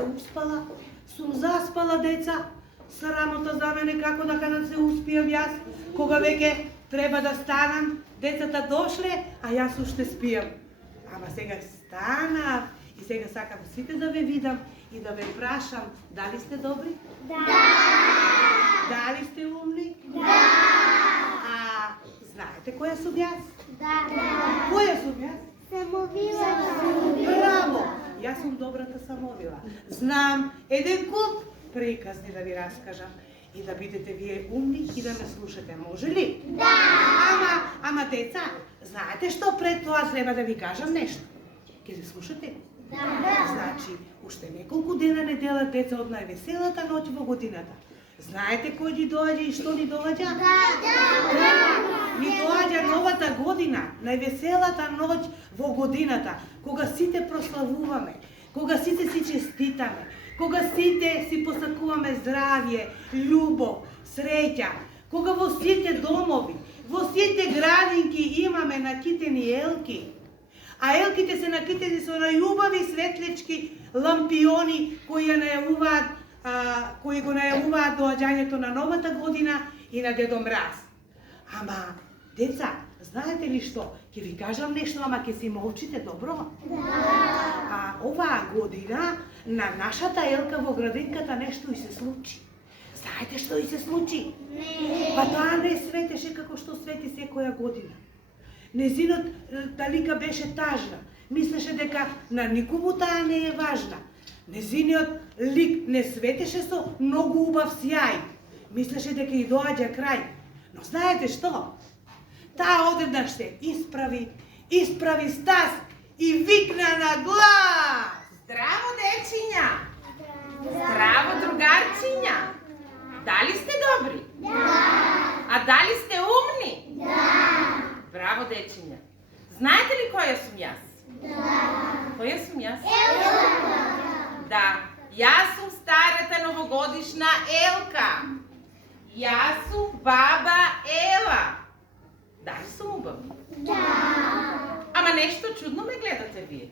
се успала, сум заспала, деца. Срамота за мене како да се успијав јас, кога веќе треба да станам, децата дошле, а јас уште спијам. Ама сега станав и сега сакам сите да ве видам и да ве прашам, дали сте добри? Да! Дали сте умни? Да! А знаете која сум јас? Да! Која сум јас? Самовила! Браво! Јас сум добрата самовила. Знам еден куп приказни да ви раскажам и да бидете вие умни и да ме слушате. Може ли? Да! Ама деца, знаете што пред тоа треба да ви кажам нешто? Ке се слушате? Да! Значи, уште неколку дена не делат деца од највеселата ноќ во годината. Знаете кој ни доаѓа и што ни доаѓа? Да! Ни доаѓа новата година, највеселата ноќ во годината, кога сите прославуваме, кога сите си честитаме, кога сите си посакуваме здравје, љубов, среќа, кога во сите домови, во сите градинки имаме накитени елки, а елките се накитени со најубави светлички лампиони кои го најавуваат доаѓањето на новата година и на Дедо Мраз. Ама, деца, знаете ли што? Ќе ви кажам нешто, ама ќе си молчите, добро? А оваа година на нашата елка во градинката нешто и се случи. Знаете што и се случи? Не! Па таа не светеше како што свети секоја година. Незинот талика беше тажна. Мислеше дека на никому таа не е важна. Незиниот лик не светеше со многу убав сјај. Мислеше дека и доаѓа крај. Но знаете што? Таа одеднаш се исправи стас и викна на глас. Здраво, дечиња! Здраво, другарчиња! Дали сте добри? Да! А дали сте умни? Да! Браво, дечиња! Знаете ли која сум јас? Да! Која сум јас? Елка! Да, јас сум старата новогодишна елка. Јас сум баба Ела. Дали сум убавна? Да! Ама нешто чудно ме гледате вие.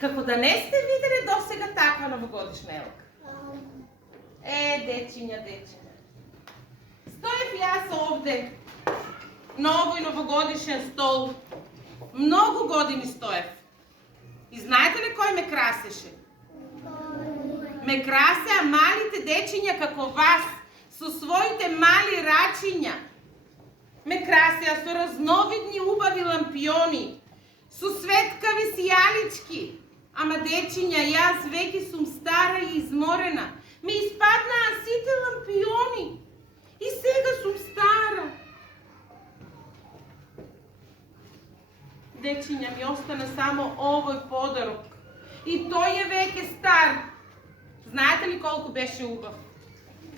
Како да не сте виделе досега таква новогодишна елка. Дечиња. Стоев јас овде, на овој новогодишен стол. Многу години стоев. И знаете ли кој ме красеше? Ме красеа малите дечиња како вас, со своите мали рачиња. Ме красеа со разновидни убави лампиони, со светкави сијалички. Ама дечиња, јас веќе сум стара и изморена. Ми испаднаа сите лампиони. И сега сум стара. Дечиња, ми остана само овој подарок. И тој е веќе стар. Знаете ли колку беше убав?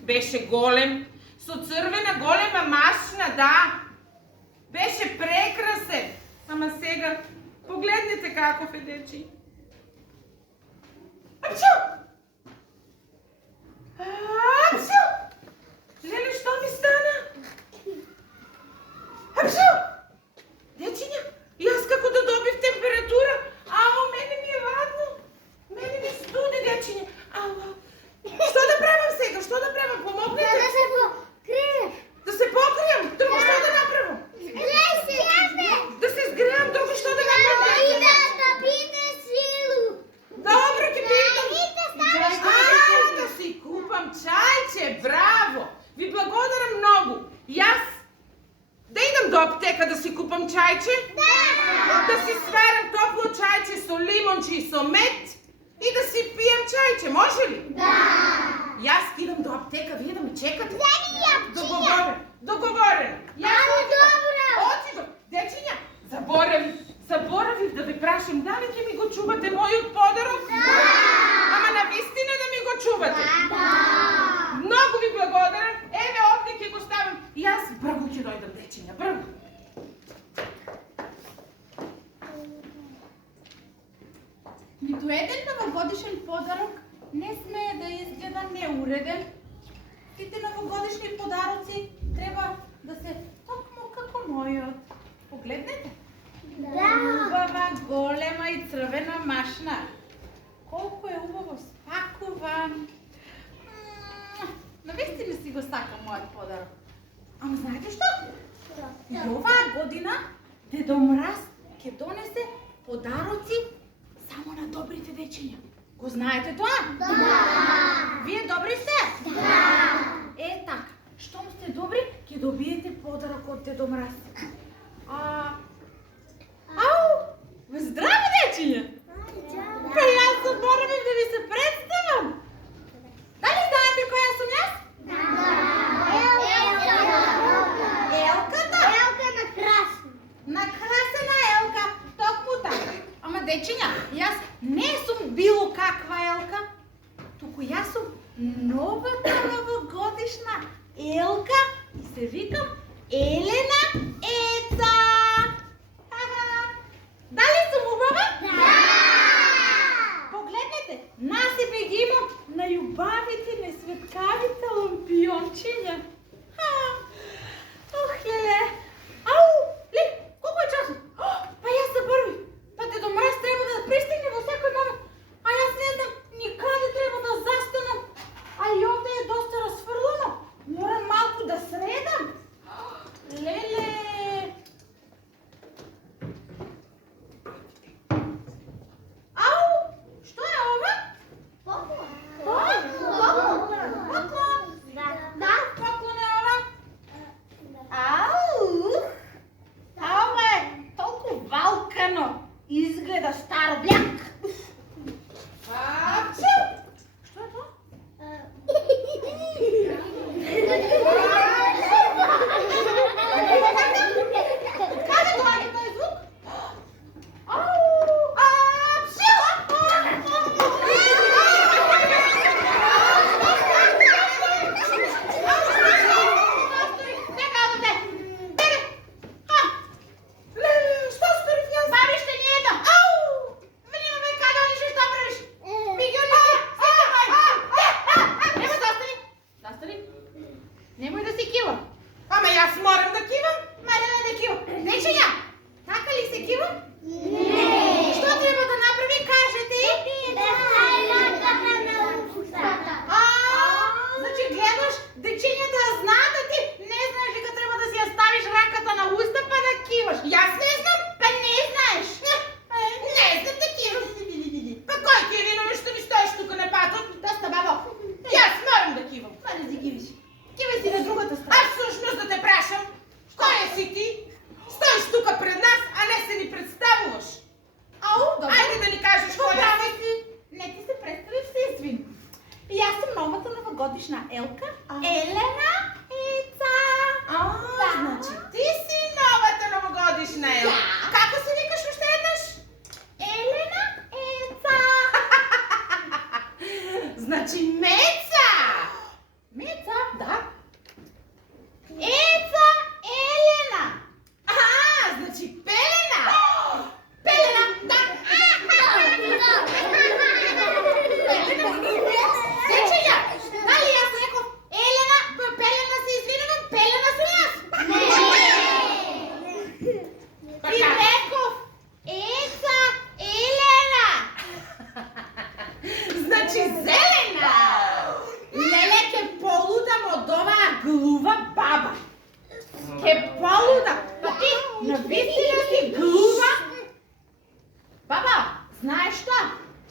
Беше голем, со црвена голема машина, да. Беше прекрасен. Ама сега, погледнете каков е дечи. Апчу! Апчу! Леле, што ми стана? Апчу! Дечиња, јас како да добив температура, мене ми е ладно. Мене ми студи, дечиња. Што да правам сега? Што да правам? Помогнете? Да се покриеш! Да се покријам? Друго што да направам? Греј се! Да се згреам? Друго што да направам? Да пиете силу! Добро, ќе питам. Ставиш Да си купам чајче, браво! Ви благодарам многу. Јас да идам до аптека да си купам чајче? Да си сварам топло чајче со лимонче и со мед и да си пием чајче, може ли? Да! Јас идам до аптека, вие да ме чекате? Вземи јапчиња! Договорено. Јас добро! отидов. Дечиња, заборавив да ви прашам, дали ќе ми го чувате мојот подарок? Да! Ама навистина да ми го чувате? Да! Многу ви благодарам. Еве овде ќе го ставам. Јас брзо ќе дојдам, дечиња, брзо. Ниту еден новогодишен подарок не смее да изгледа неуреден. Сите новогодишни подароци треба да се токму како мојот. Погледнете. Убава, голема и црвена машна. Колку е убаво спакувана. Навистина си го сакам мојот подарок. Ама знаете што? И оваа година Дедо Мраз ќе донесе подароци само на добрите дечиња. Го знаете тоа? Да. Вие добри сте? Да. Е така, штом сте добри, ќе добиете подарок од Дедо Мраз. Ау! Здраво, дечиња! Па јас заборавив да ви се представам. Дали знаете која сум јас? Елката? Накрасена Елка, токму така. Ама дечиња, јас не сум било каква Елка, туку јас сум новата новогодишна Елка и се викам Елена Еца. Дали сум убава? Да! Погледнете, насипе ги имам на љубавите, несветкавите лампиончиња. Ох, леле. Ау, ле, колко е часот? Па јас заборвих. Па Дедо Мраз треба да пристигне во секој момент. А јас не знам ни каде треба да застанам. А и овде е доста расфрлено. Морам малку да средам. Леле. Ау, што е ова? Поклон. Поклон е ова? Ау! Ова е толку валкано. Изгледа старо бляк. Апчу! Што е тоа? Каде доаѓа тој звук? Ау! Апчу! Нека одите! Бере! Што сторив јас? Бабиште ни една! Ау! Внимавај каде одиш и што правиш? Мигјони си! Нема застани! Застани! Немој да си кива! Ама јас морам да кивам. Мајде не да кива! Дечиња! Така ли се кива? Што треба да направи, кажете? Значи гледаш дечиња да знаат, а ти не знаеш дека треба да си ја ставиш раката на уста па да киваш. Јас не знам. Па не знаеш. Не знам да кивам. Па кој ти е виновен што ми стоиш тука на патот? Доста, бабо. Јас морам да кивам. Мајде да кивиш. Кивај си на другата А страна. всушност да те прашам, кој си ти? Стоиш тука пред нас, а не се ни представуваш. Ау, добро. Ајде да ни кажеш кој Прави си. си. Не ти се представи се извин. Јас сум новата новогодишна Елка, Елена Еца. Да. Значи ти си новата новогодишна Елка. Да. Како се викаш уште еднаш? Елена Еца. Значи Меца. Меца? Да. Еца Елена. Значи Пелена. Пелена, да. Дечиња, дали јас реков Елена, Пелена се извинувам, Пелена сум јас. Ти реков Еца Елена. Значи Зелена. Леле, ке полудам од оваа глува баба. Ке полудам. Па ти навистина си глува. Баба, знаеш што?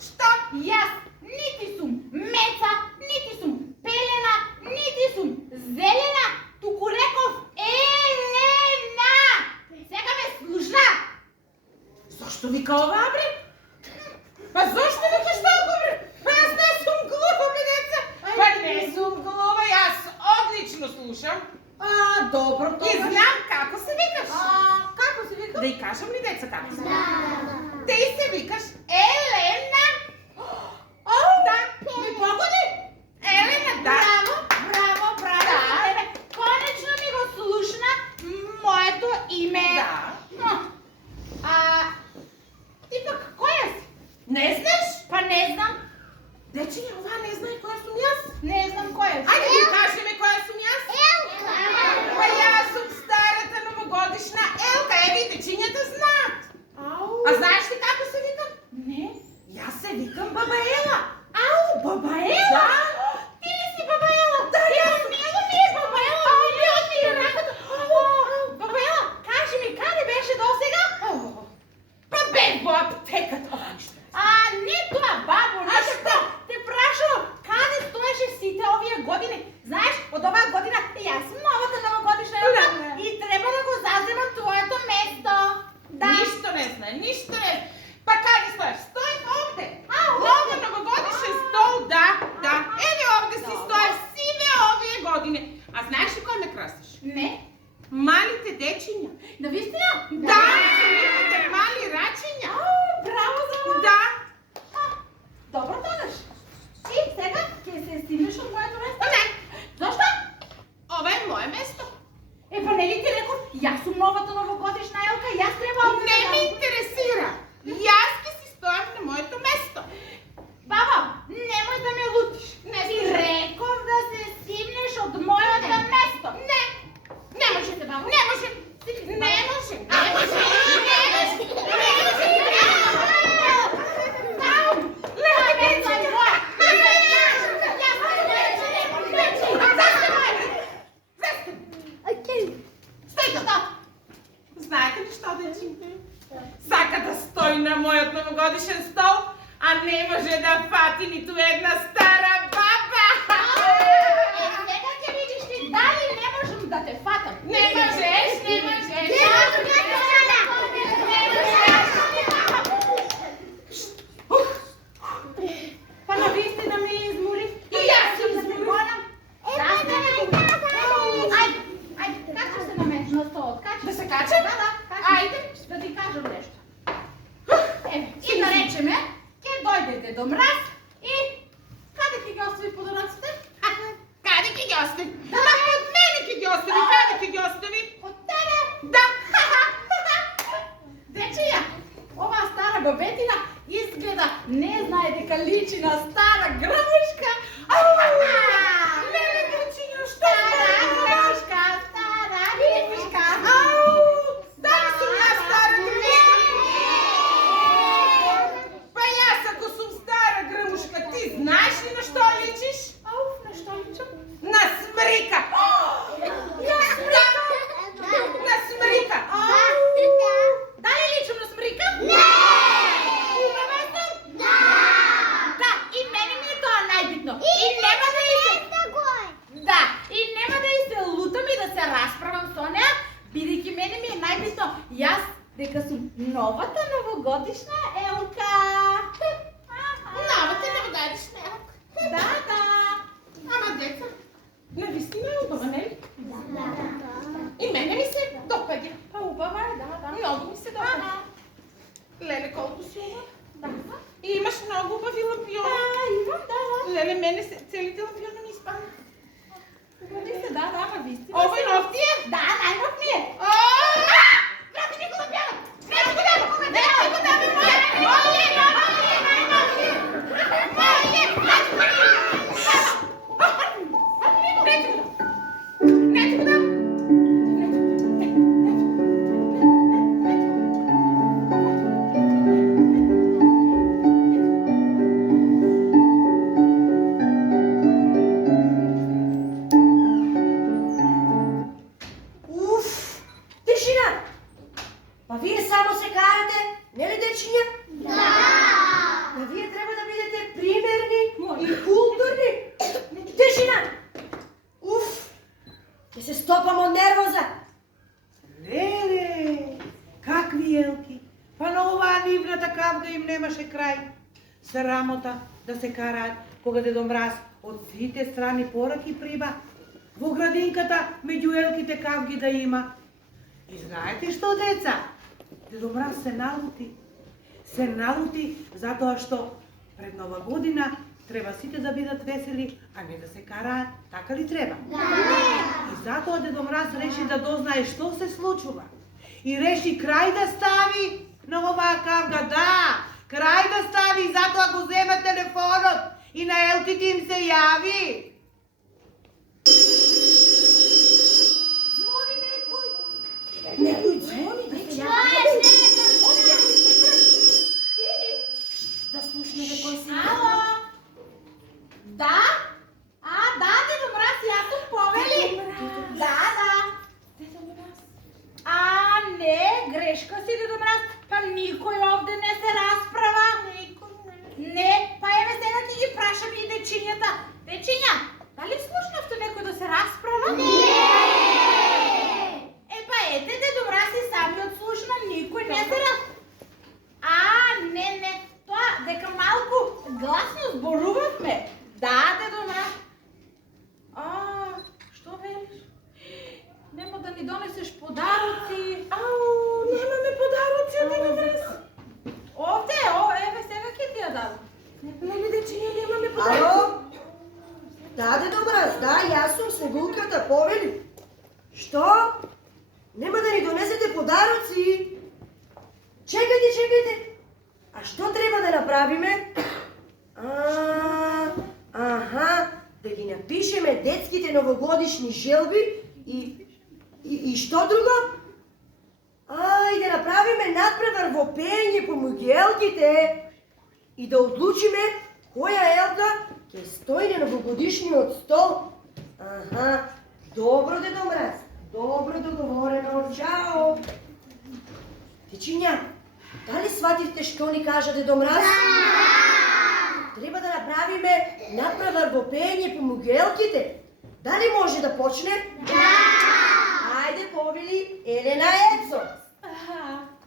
Што? Јас нити сум Меца, нити сум Пелена, нити сум Зелена, туку реков Елена. Сега ме слуша. Зошто вика оваа бре? Па зошто викаш толку бре? Па јас не сум глупа, бе деца. Па не сум глупа, јас одлично слушам. Добро, И знам како се викаш. како се вика? Да и кажам ли деца како се викаш? Да. Ти се викаш Елена. Да, ми погоди. Елена, да. Браво, браво. Да. Тебе. Конечно ми го слушна моето име. Да. Ти пак која си? Не знаеш? Па не знам. Дечиња, оваа не знае која сум јас. Не знам која си. Ајде да кажеме која сум јас. Па јас сум старата новогодишна Елка. Еви, дечињата знаат. Ау. А знаеш ли како се викам? Навистина? Да, самите мали рачиња. Браво за вас! Да. Добро донеш. И сега ќе се стигнеш од моето место? Не, Зошто? ова е мое место. Па нели ти реков, јас сум новата новогодишна елка, јас треба овде Не да- ме интересира. Јас ќе си стојам на моето место. Баба, немој да ме лутиш. Не Ти слушам. реков да се стигнеш од моето место. Не, Не можете, баба. не може. Не може. Не може. Не може. Не може. Лети ме за моја. Стој што? Знаете ли што, дечи? Сака да стои на мојот новогодишен стол, а не може да фати ниту една стара баба. Сега ќе видиш ти дали не можам да те фатам. Не можеш, не можеш. Па навистина ме измори. И јас се изморам. Ајде, качи се на мен на столот. Качи. Да се качам? Да, качи. Ајде. Да ти кажам нешто. И да речеме, ќе дојдете до мраз и каде ќе ги остави подароците? Каде ќе ги остави? Ма код мене ќе ги остави. Каде ќе ги остави? Од тебе. Да. Дечија, оваа стара бабетина изгледа не знае дека личи на стара грмушка. Леле, дечиња, што Стара грмушка, стара грмушка. Дали сум јас стара грмушка? Па јас ако сум стара грмушка, ти знаеш ли на што личиш? Ауф, на што личам? На смрика! На смрика! Дали личам на смрика? Убава съм? Да, и мене ми е тоа најбитно. И нема да и се... Да, и нема да и се лутам и да се расправам со неа, бидејќи мене ми е најбитно јас дека сум новата новогодишна елка. Новата новогодишна елка. Да. Ама деца, навистина е убава, нели? И мене ми се допаѓа. Па убава е, да. Многу ми се допаѓа. Леле, колку си убав. Да. И имаш многу убави лампиони. Имам, да. Леле, мене се целите лампиони ми изпаднаха. Угади се, да, ама вистина. Овој нов ти е? Да, најнов ми е. Брати ми го лампиона! Не го дам! Не го дам! Моје! Не го дам! Уф! Тишина! Па вие само се карате, нели дечиња? Да! Па вие треба да бидете примерни и културни. Тишина! Уф! Ќе се стопам од нервоза. Леле, какви елки! Па на оваа нивната кавга им немаше крај. Срамота да се караат кога Дедо Мраз од сите страни пораки приба. Во градинката меѓу елките кавги да има. И знаете што, деца? Дедо Мраз се налути. Се налути затоа што пред Нова година треба сите да бидат весели, а не да се караат. Така ли треба? И затоа Дедо Мраз реши да дознае што се случува. И реши крај да стави на оваа кавга, да! Крај да стави, затоа го зема телефонот и на елките им се јави. Звони некој. Некој звони да се јави. Да слушне кој се Ало? Да? Да, Дедо Мраз, јас сум повели. Да. Дедо Мраз. Не, грешка си, Дедо Мраз. Па никој овде не се расправа. Не, па еве сега ќе ги прашам и дечињата. Дечиња, дали слушнавте некој да се расправа? Па ете, Дедо Мраз и самиот слушна, никој не се расправа. Не. Тоа дека малку гласно зборувавме. Да, Дедо Мраз. Што велиш? Нема да ни донесеш подароци. Да, Дедо Мраз, да, јас сум Снегулката, повели. Што? Нема да ни донесете подароци? Чекайте. А што треба да направиме? Да ги напишеме детските новогодишни желби и што друго? И да направиме надпревар во пеење помеѓу елките и да одлучиме која елка ќе стои на новогодишниот стол. Добро, Дедо Мраз. Добро договорено. Чао. Дечиња, дали свативте што ни кажа Дедо Мраз? Треба да направиме надпревар во пеење помеѓу елките. Дали може да почне? Да! Ајде, повели Елена Ецо. Ајде.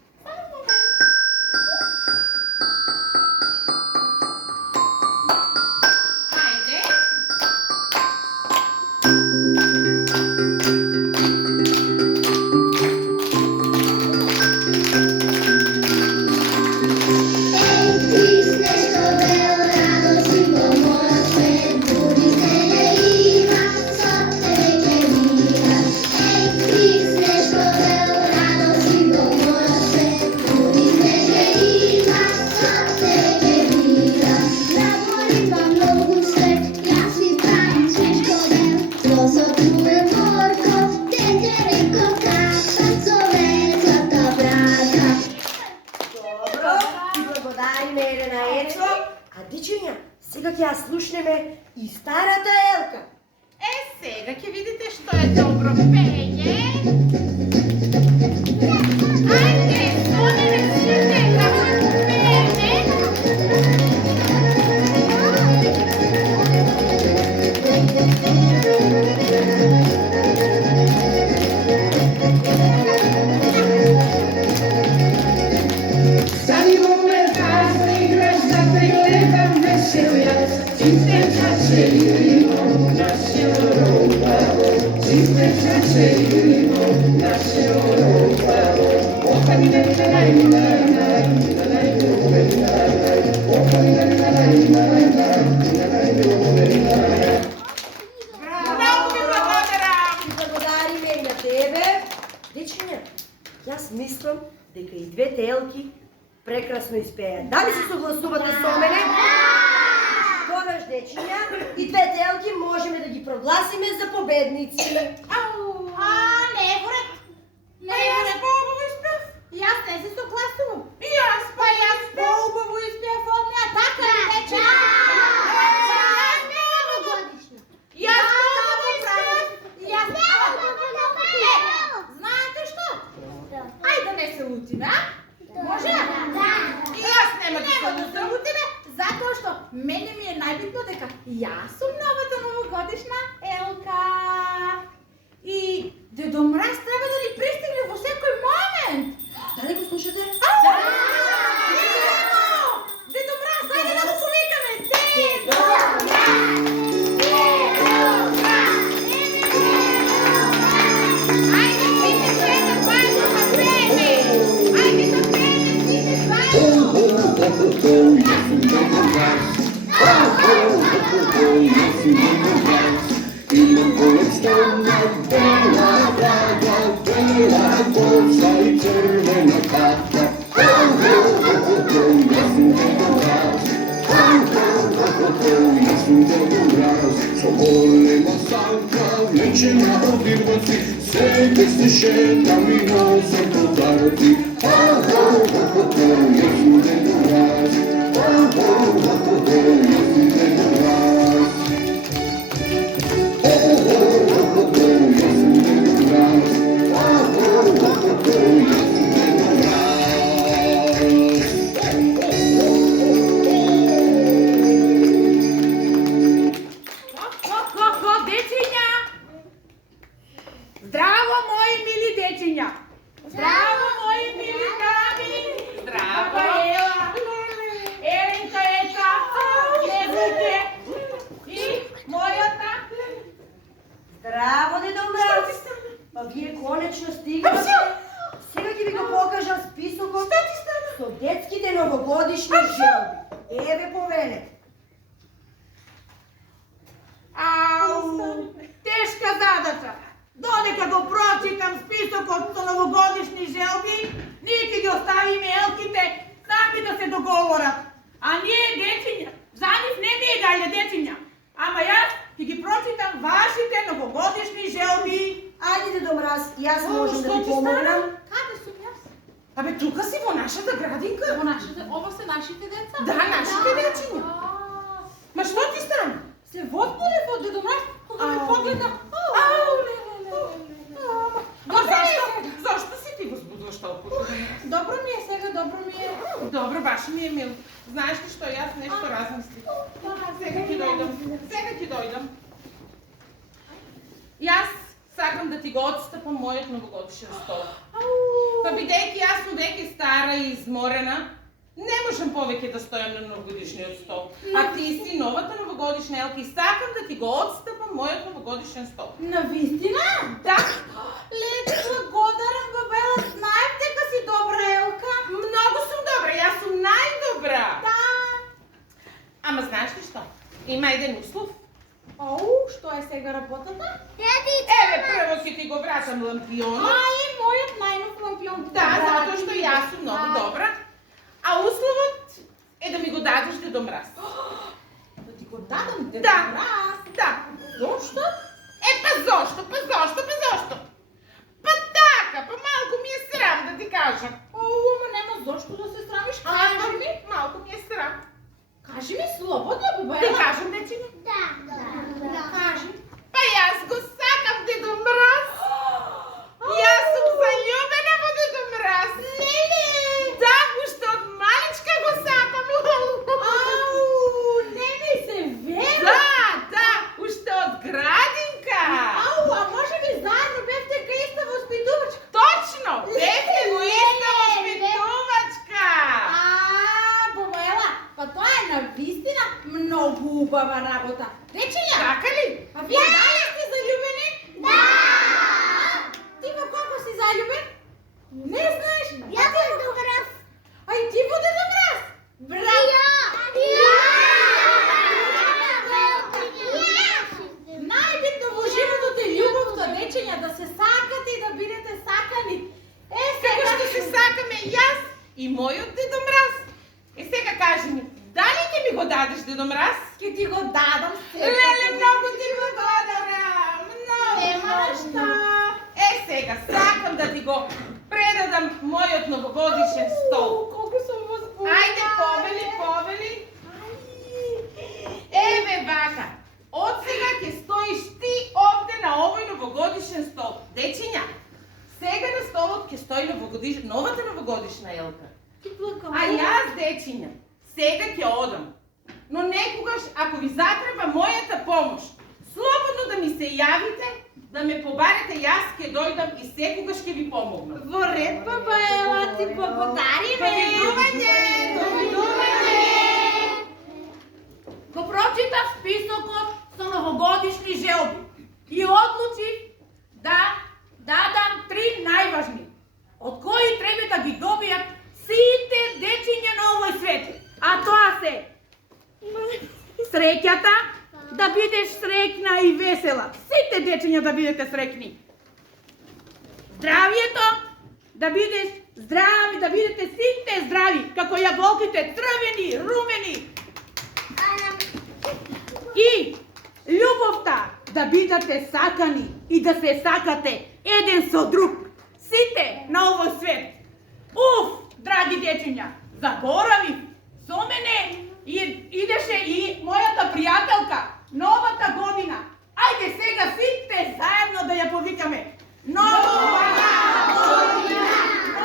Сега ќе ја слушнеме и старата елка. Сега ќе видите што е добро пење. Ајде, станете сите, како пееме. Јас мислам дека и двете елки прекрасно испеат. Дали се согласувате со мене? Тогаш, дечиња, и двете елки можеме да ги прогласиме за победници. Не, вред. Јас по-убаво испев. Јас не се согласувам. Јас по-убаво испев од неа, така ли рече? Јас по-убаво испев. Знаете што? Ајде да не се лутиме, а? Може? И јас нема да се лутиме, затоа што мене ми е најбитно дека јас сум новата новогодишна елка. И Дедо Мраз треба да ни пристигне во секој момент. Дали го слушате? Да! Дедо Мраз, ајде да го повикаме. Дедо Мраз! Ајде сите заедно заедно да пееме. Ајде да пееме сите заедно. Имам колекционна бела брада, бела коса и червена капа. Јас сум Дедо Мраз, јас сум Дедо Мраз. Со голема санка влечена од ирваци, себе се шетам и носам подароци. Јас сум Дедо Мраз, јас сум Дедо Мраз. Дечиња! Здраво, мои мили дечиња! Здраво, мои мили дами! Здраво! Ела! Еленка Еца! Снегулке! И мојата! Здраво, Дедо Мраз! Па вие конечно стигнате. Сега ќе ви го покажам списокот со детските новогодишни желби. Еве повелете. новогодишни желби, ние ќе ги оставиме елките сами да се договорат. А ние, дечиња, за нив не ми е гајле, дечиња. Ама јас ќе ги прочитам вашите новогодишни желби. Ајде, Дедо Мраз, јас можам да ти помогнам. Каде сум јас? Абе, тука си во нашата градинка. Ова се нашите деца? Да, нашите дечиња. Ма што ти стана? Се возбудев од Дедо Мраз, кога ме погледна. Зашто си ти возбудуваш толкова? Добро ми е сега, добро ми е. Добро, баш ми е мил. Знаеш ли што, јас нешто размислих. Сега ќе дојдам. Јас сакам да ти го отстапам мојот новогодишен стол. Па бидејќи јас сум веќе стара и изморена, не можам повеќе да стојам на новогодишниот стол. А ти си новата новогодишна елка и сакам да ти го отстапам мојот новогодишен стол. Навистина? Да, Леле, благодарам, бабела, знаев дека си добра елка. многу сум добра, јас сум најдобра. Да. Ама знаеш ли што? Има еден услов. Ау, што е сега работата? Еве, прво ќе ти го вратам лампионот. Ај, мојот најнов лампион. Да, затоа што јас сум многу добра. А условот е да ми го дадеш Дедо Мраз. Да ти го дадам, Дедо Да. Мраз. Да. Зошто? Па зошто? Па така, па малку ми е срам да ти кажам. Ау, ама нема зошто да се срамиш. Кажи ми. Малку ми е срам. Кажи ми слободно, Ти бабела. кажам, дечиња. Да. Кажи. Па јас го сакам Дедо Мраз. Јас сум заљубена во Дедо Мраз. Леле! Да, уште од маличка го сакам. Ау, не ми се вера. Да, уште од градинка. Ау, а може би заедно бевте кај иста воспитувачка? Точно, бевте во иста воспитувачка. Бабела, па тоа е навистина многу убава работа. Дечиња, Така ли? а вие дали сте заљубени? Да! Ти во колко си заљубен? Не знаеш? Јас сум добра. А и ти во Дедо Мраз? Браво! Најбитно во животот е љубовта, дечиња, да се сакате и да бидете сакани. Како што се сакаме јас и мојот Дедо Мраз. Сега кажи ми, дали ќе ми го дадеш Дедо Мраз? Ќе ти го дадам сега. Леле, многу ти благодарам. Нема на што. Сега сакам да ти го предадам мојот новогодишен стол. Колку сум возбудена. Ајде, повели. Еве вака. Од сега ќе стоиш ти овде на овој новогодишен стол. Дечиња, сега на столот ќе стои новата новогодишна елка. А јас, дечиња, сега ќе одам. Но некогаш, ако ви затреба мојата помош, слободно да ми се јавите, да ме побарете, јас ќе дојдам и секогаш ќе ви помогнам. Во ред, бабела, ти благодариме. Довидување! Го прочитав списокот со новогодишни желби и одлучив да дадам 3 најважни, од кои треба да ги добијат сите дечиња на овој свет. А тоа се среќата, да бидеш среќна и весела. Сите дечиња да бидете среќни. Здравието, да бидеш здрави, да бидете сите здрави, како јаболките, црвени, румени. И љубовта, да бидете сакани и да се сакате еден со друг. Сите на овој свет. Уф, драги дечиња, заборавив. Со мене идеше и мојата пријателка, новата година. Ајде сега сите заедно да ја повикаме. Нова година!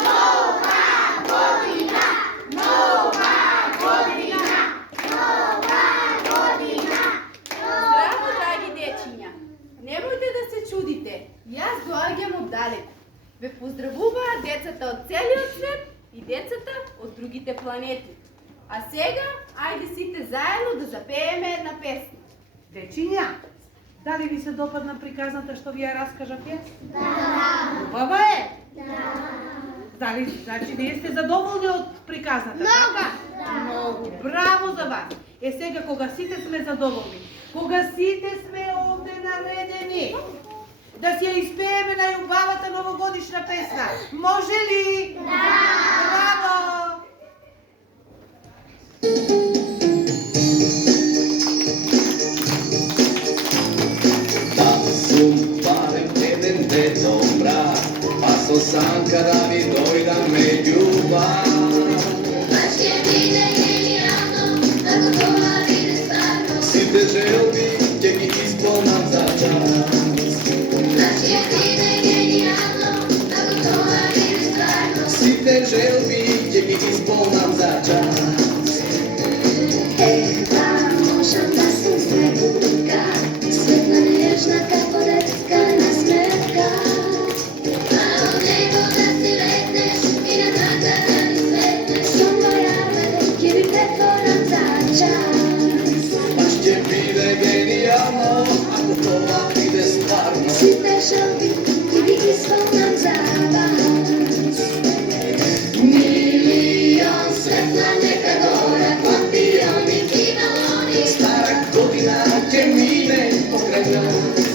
Нова година! Нова година! Нова година! Здраво, драги дечиња! Немојте да се чудите. Јас доаѓам оддалеку. Ве поздравуваат децата од целиот свет и децата од другите планети. А сега, ајде сите заедно да запееме една песна. Дечиња, дали ви се допадна приказната што ви ја раскажав јас? Да. Убава е? Да. Дали, значи не сте задоволни од приказната? Много. Многу. Браво за вас. Сега кога сите сме задоволни, кога сите сме овде наредени, да си ја испееме најубавата новогодишна песна. Може ли? Да! Браво! Da su barem jedan dedom brat, pa so sanka da mi dojda me ljubav. Baš je vide genijalno, tako to vide stvarno. Svi te želbi, gdje mi isponam za čas. Baš je vide genijalno, tako to vide stvarno. Svi te želbi, gdje mi isponam za čas. Da možem da sam sretka, svetla nježna kako detka nasmetka. Malo nego da si letneš i na tata da mi svetneš. Som moja jer mi pretvoram za čas. Baš će bide genijalno, ako to vide stvarno. Svi te želbi ti bi ispunam za vas. Milion svetla neka gora, popioni i baloni. Stara godina će mine pokraj nas.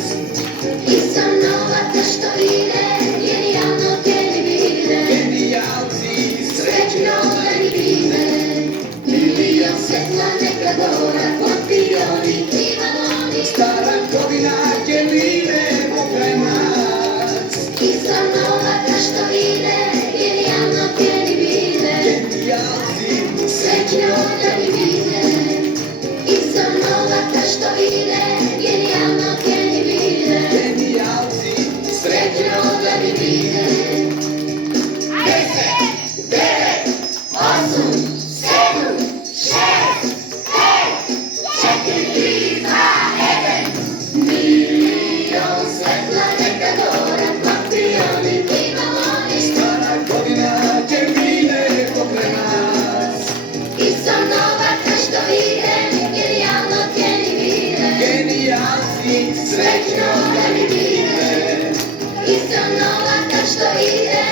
I sam novata što ide, genijalno geni vide. Genijalci, Srećno da mi vide. Milion svetla neka gora, popioni i baloni. stara godina će mine pokraj nas. I sam novata što ide, genijalno geni vide. Genijalci, Srećno da mi vide. I sam novata što ide, genijalno geni vide. genijalci, Srećno da mi vide. 10, 9, 8, 7, 6, 5, 4, 3, 2, 1. Milion svetla neka gora, papioni i baloni. stara godina će mine pokraj nas. I sam novata što ide, genijalno geni vide. Genijalci, Srećno da mi vide. I sam novata što ide,